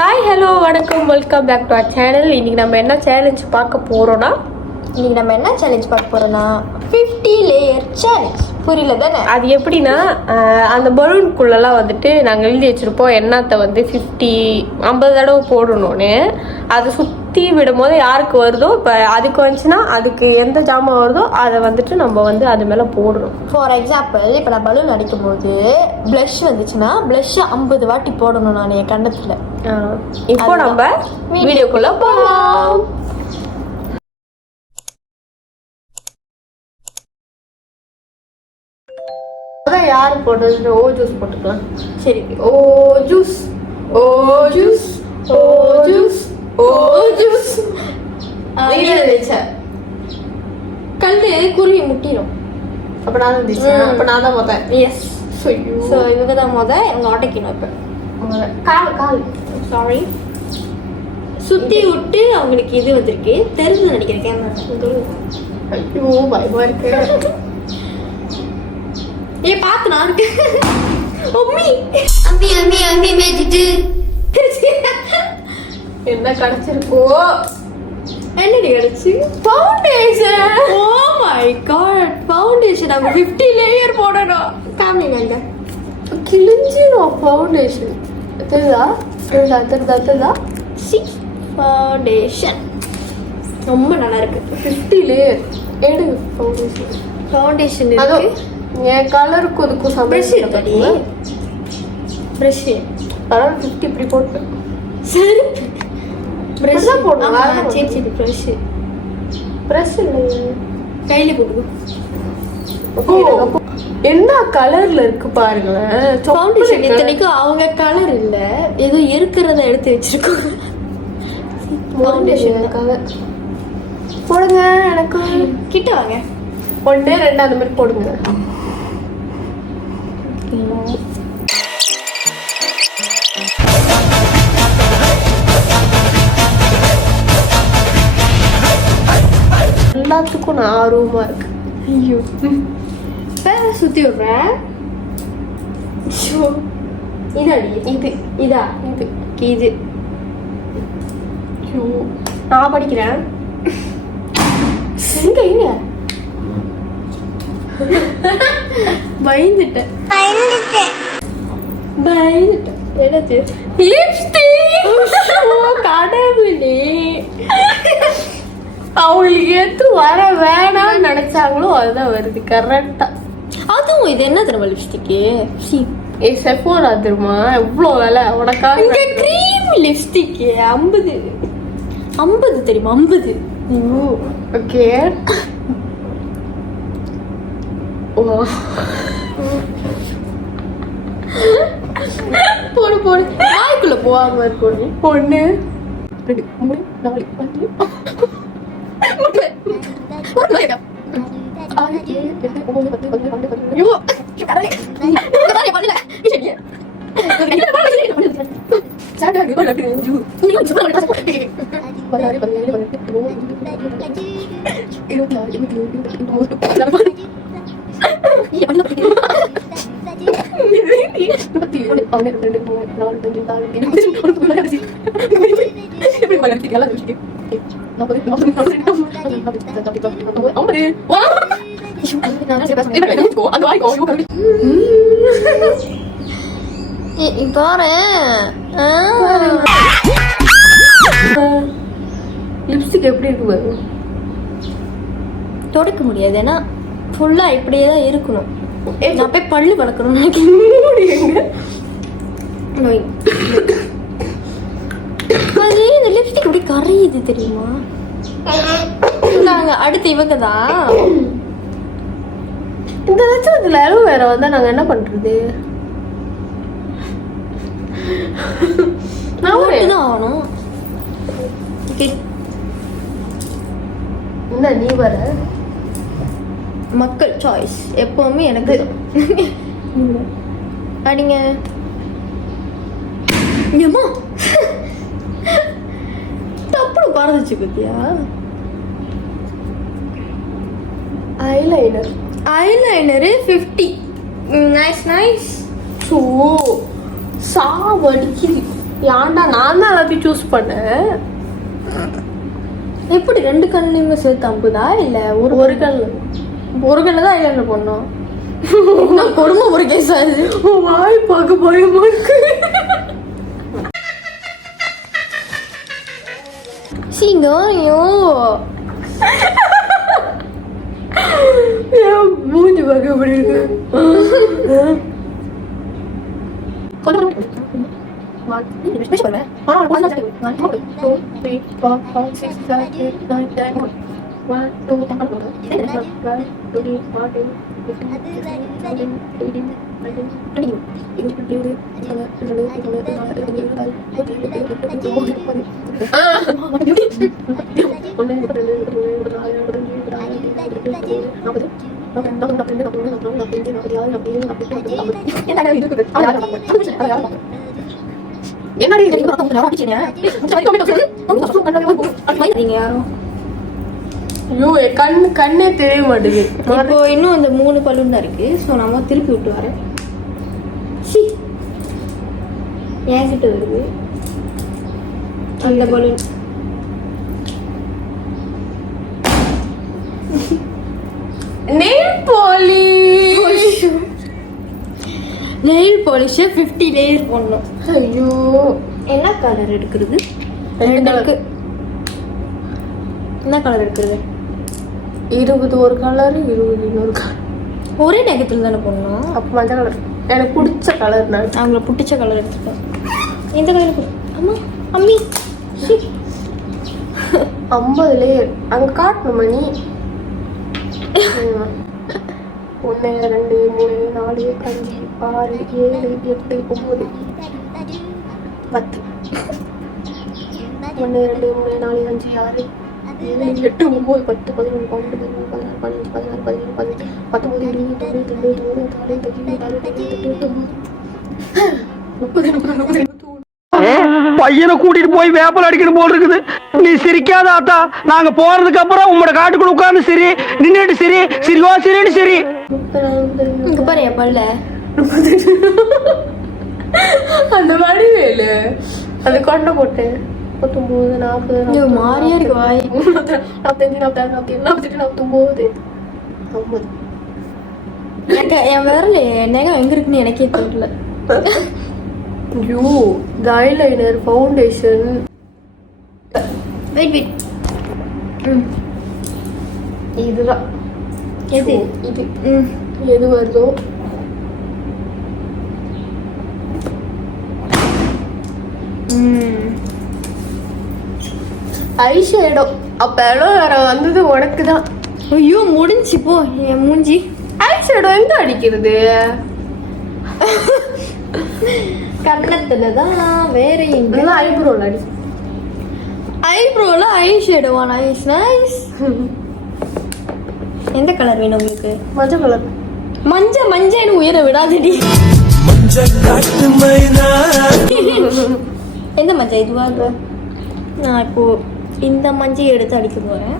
Hi hello வணக்கம், welcome back to our channel. இன்னைக்கு நம்ம என்ன சேலஞ்ச் பார்க்க போறோம்னா 50 லேயர் சேலஞ்ச். புரியல தானே? அது எப்படின்னா அந்த பலூனுக்குள்ளெல்லாம் வந்துட்டு நாங்கள் எழுதி வச்சுருப்போம் எண்ணத்தை வந்து 50 தடவை போடணும்னு. அதை சுற்றி விடும் போது யாருக்கு வருதோ, இப்போ அதுக்கு வந்துச்சுன்னா அதுக்கு எந்த ஜாமான் வருதோ அதை வந்துட்டு நம்ம வந்து அது மேலே போடணும். ஃபார் எக்ஸாம்பிள், இப்போ நான் பலூன் அடிக்கும் போது ப்ளஷ் வந்துச்சுன்னா ப்ளஷ்ஷை 50 வாட்டி போடணும் நான் என் கண்ணத்தில். இப்போ நம்ம வீடியோக்குள்ளே போகலாம். யாரு போடுறது? ஓ ஜூஸ் போட்டுக்கலாம். சரி. ஓ ஜூஸ், ஓ ஜூஸ், ஓ ஜூஸ், ஓ ஜூஸ். கல்லு குருவி முட்டிடும். அப்ப நான் தான் அப்ப நான் தான் மொதல். எஸ். ஸோ இவங்க தான் இவங்க ஆட்டைக்கணும். இப்போ கால் கால் சாரி சுற்றி விட்டு அவங்களுக்கு இது வந்திருக்கு. தெரிஞ்சு நினைக்கிறேன் கேமரா. ஐயோ பயமா இருக்கு. ஏ பார்த்து நான் இருக்கு. அம்மி அம்மி அம்மி அம்மி மேஜிட்டு என்ன கிடைச்சிருக்கோ? என்னடி கிடைச்சு? Foundation. Oh my god, foundation. அவங்க 50 லேயர் போடணும். காமிங்க. கிழிஞ்சிரும் ஃபவுண்டேஷன். தெரியுதா தெரியுதா தெரியுதா தெரியுதா? ஃபவுண்டேஷன் ரொம்ப நல்லா இருக்கு. 50 லேயர் எடு ஃபவுண்டேஷன். ஃபவுண்டேஷன் அது இருக்கு. என் கலருக்கு அதுக்கும் பிரஷ் இருக்கடி. பிரஷ் அதான் 50 இப்படி போட்டு சரி. பிரஷ் தான் போடணும். சரி சரி. பிரஷ் பிரஷ் இல்லை, கையில போடுங்க. என்ன கலர்ல இருக்கு பாருங்களேன். ஃபவுண்டேஷன் இத்தனைக்கும் அவங்க கலர் இல்ல, ஏதோ இருக்கிறத எடுத்து வச்சிருக்கோம். ஃபவுண்டேஷன் கலர் போடுங்க. எனக்கு கிட்ட வாங்க. 1 2 அந்த மாதிரி போடுங்க. எல்லாத்துக்கும் நான் ஆர்வமா இருக்கு. ஐயோ சுத்தி விடுறேன். இதாடி இது இதா இது இது ஐயோ, நான் படிக்கிறேன். எங்க எங்க பயந்துட்டேன். என்னது? லிப்ஸ்டிக். கடவுளே, அவங்களுக்கு எது வர வேணாம்னு நினைச்சாங்களோ அதுதான் வருது கரெக்டா. அதுவும் இது என்ன தெரியுமா? லிப்ஸ்டிக்கு ஏ செஃபோரா தெரியுமா? எவ்வளோ வேலை உனக்காக. இங்க க்ரீம் லிப்ஸ்டிக் 50 தெரியுமா? 50. ஓகே. போடு போடு. வாய்க்குள்ள போவாம இருக்கணும். 1 2 3 4 5 பாரு லிப்ஸ்டிக் எப்படி இருக்கு பாரு. தொடக்க முடியாது, ஏன்னா ஃபுல்லா இப்படியே தான் இருக்கணும். நான் போய் பல்லு வளர்க்கணும். அது இந்த லிப்ஸ்டிக் அப்படி கரையுது தெரியுமா? நாங்க அடுத்து இவங்க தான். இந்த லட்சத்துல வேற வந்தா நாங்க என்ன பண்றது? நான் தான் ஆகணும். என்ன நீ வர? மக்கள் சாய்ஸ் எப்பவுமே எனக்கு அடிங்க. ஏம்மா தப்பு பறந்துச்சு பத்தியா? Eyeliner. Eyeliner 50. Nice nice. So சாவடிக்குது. ஏன்டா நான் தான் எல்லாத்தையும் சூஸ் பண்ணேன். எப்படி 2 கண்ணுலையுமே சேர்த்து 50 இல்ல ஒரு கண்ணு தான் ஐலைனர் போடணும்? கொடுமை ஒரு கேஸ் ஆகுது. வாய் பார்க்க பயமா இருக்கு. சீங்கோ மூஞ்சி பார்க்க எப்படி இருக்கு. கண்ணே தெரிய மாட்டேங்குது. இப்போ இன்னும் இந்த 3 பலூன் தான் இருக்கு. ஸோ நம்ம திருப்பி விட்டு வரேன். என்கிட்ட வருது அந்த பலூன். நெயில் பாலிஷ் 50 லேயர் போடணும். ஐயோ என்ன கலர் எடுக்கிறது? என்ன கலர் எடுக்கிறது? 20 ஒரு கலர், 20 இன்னொரு கலர். ஒரே நெகத்தில் தானே போடணும். அப்போ மஞ்சள் கலர் எனக்கு பிடிச்ச கலர். நான் அவங்கள பிடிச்ச கலர் எடுத்துப்பேன். எந்த கலர்? அம்மா அம்மி 50 லேயர் அங்கே காட்டணும் மணி. 1 2 3 4 5 6 7 8 9 10. 1 2 3 4 5 6 7 8 9 10 11 12 13 14 15 16 17 18 19 20 21 பையனை கூட்டிட்டு போய் வேப்பல் அடிக்கணும் போல் இருக்குது. நீ சிரிக்காத ஆத்தா. நாங்க போறதுக்கு அப்புறம் உங்களோட காட்டுக்குள்ள உட்கார்ந்து சரி நின்னுட்டு சரி சிரிவா சரின்னு சரி. இங்க பாரு என் பல்ல. அந்த வடிவேலு அது கொண்ட போட்டேன். 39 40 மாறியா இருக்கு வாய். 45 46 47 48 49 என் விரல் நெகம் எங்க இருக்குன்னு எனக்கே தெரியல. ஐயோ ஐலைனர் ஃபவுண்டேஷன். வெயிட் இதுதான் எது இது எது வருதோ ஐஷேடோ. அப்ப வேற வந்தது உனக்கு தான். ஐயோ முடிஞ்சு போ என் மூஞ்சி. ஐஷேடோ எங்க அடிக்கிறது? கண்ணத்துலதான். வேற எங்க? ஐப்ரோல அடி. ஐப்ரோல ஐ ஷேடோவா? Nice nice. எந்த கலர் வேணும் உங்களுக்கு? மஞ்சள் கலர். மஞ்சள் உயர விடாதடி. எந்த மஞ்சள்? இதுவா? நான் இப்போ இந்த மஞ்சள் எடுத்து அடிக்க போறேன்.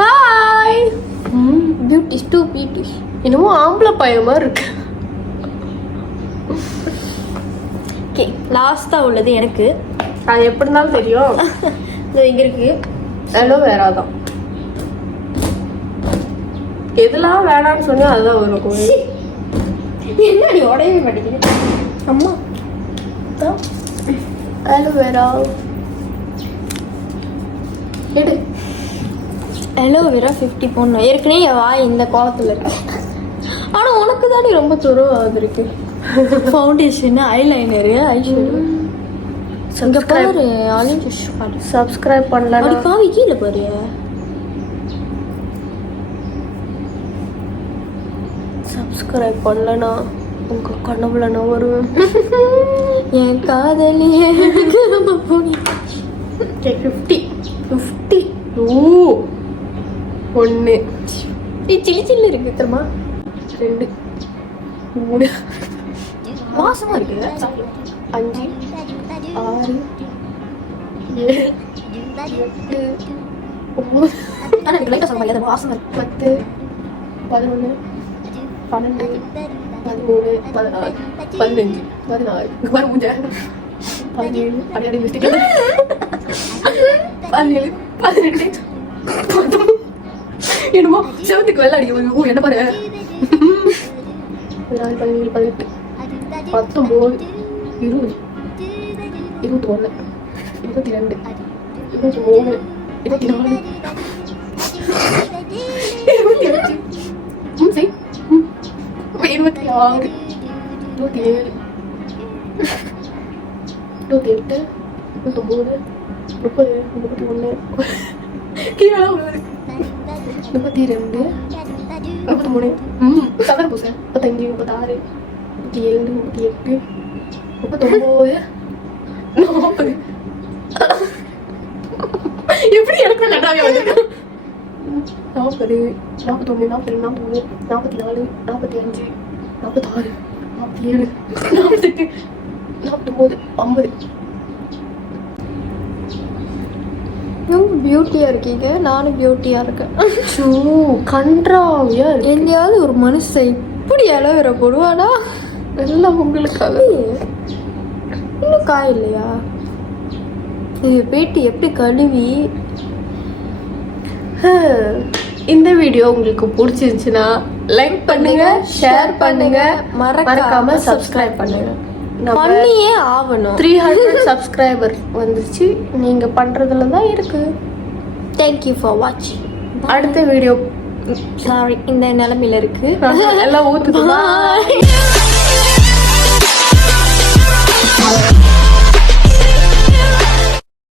ஹாய். பியூட்டிஷ் டூ பியூட்டிஷ். என்னமோ ஆம்பளை பையன் மாதிரி இருக்கு. ஓகே லாஸ்டா உள்ளது எனக்கு. அது எப்படி இருந்தாலும் தெரியும். இது இங்க இருக்கு. வேற தான். எதெல்லாம் வேணான்னு சொன்னா அதுதான் வரும். என்னடி உடையவே மாட்டேங்குது அம்மா அலோவேரா எடு அலோவேரா 50 போடணும். ஏற்கனவே என் வாய் இந்த கோலத்தில் இருக்கு. ஆனால் உனக்கு தானே ரொம்ப துருவாக இருக்கு. ஃபவுண்டேஷன் ஐலைனரு ஐஷேடோ இங்கே பாரு ஆரஞ்சு பாரு. சப்ஸ்கிரைப் பண்ணலாம். அப்படி பாவி கீழே பாரு. சப்ஸ்கிரைப் பண்ணலனா உங்க கனவுல நான் வருவேன். என் காதலியே 50 ஓ 1 சில்லி சில்லி இருக்கு தெரியுமா? 2 3 மாசமா இருக்கு 5 6 7 8 9 ஆனால் எனக்கு லைட்டாக சொல்ல முடியாது மாசமா இருக்கு. 10 11 12 13 14 15 16 வர முடிஞ்ச 17 அடி மிஸ்டேக் 17 18 என்னமோ செவத்துக்கு வெள்ள அடிக்க என்ன பாரு 17 18 19 20 21 22 23 24 25 26 27 28 29 30 31 கீழே 32 33 சதர் பூச 35 36 37 38 39 40 எப்படி எனக்கு கட்டாவே வந்து 40 41 42 43 44 45 46 47 48 49 ரொம்ப பியூட்டியாக இருக்கீங்க. நானும் பியூட்டியாக இருக்கேன். கன்றாவியா எங்கேயாவது ஒரு மனுஷன் இப்படி அலோவேரா போடுவானா? எல்லாம் உங்களுக்காக. இன்னும் காய் இல்லையா? இது போயிட்டு எப்படி கழுவி இந்த வீடியோ உங்களுக்கு பிடிச்சிருந்துச்சுன்னா லைக் பண்ணுங்க, ஷேர் பண்ணுங்க, மறக்காம சப்ஸ்கிரைப் பண்ணுங்க. பண்ணியே ஆகணும். 300 சப்ஸ்கிரைபர் வந்துருச்சு. நீங்க பண்றதுல தான் இருக்கு. தேங்க்யூ ஃபார் வாட்சிங். அடுத்த வீடியோ சாரி இந்த நிலைமையில இருக்கு. எல்லாம் ஊத்துது. Bye.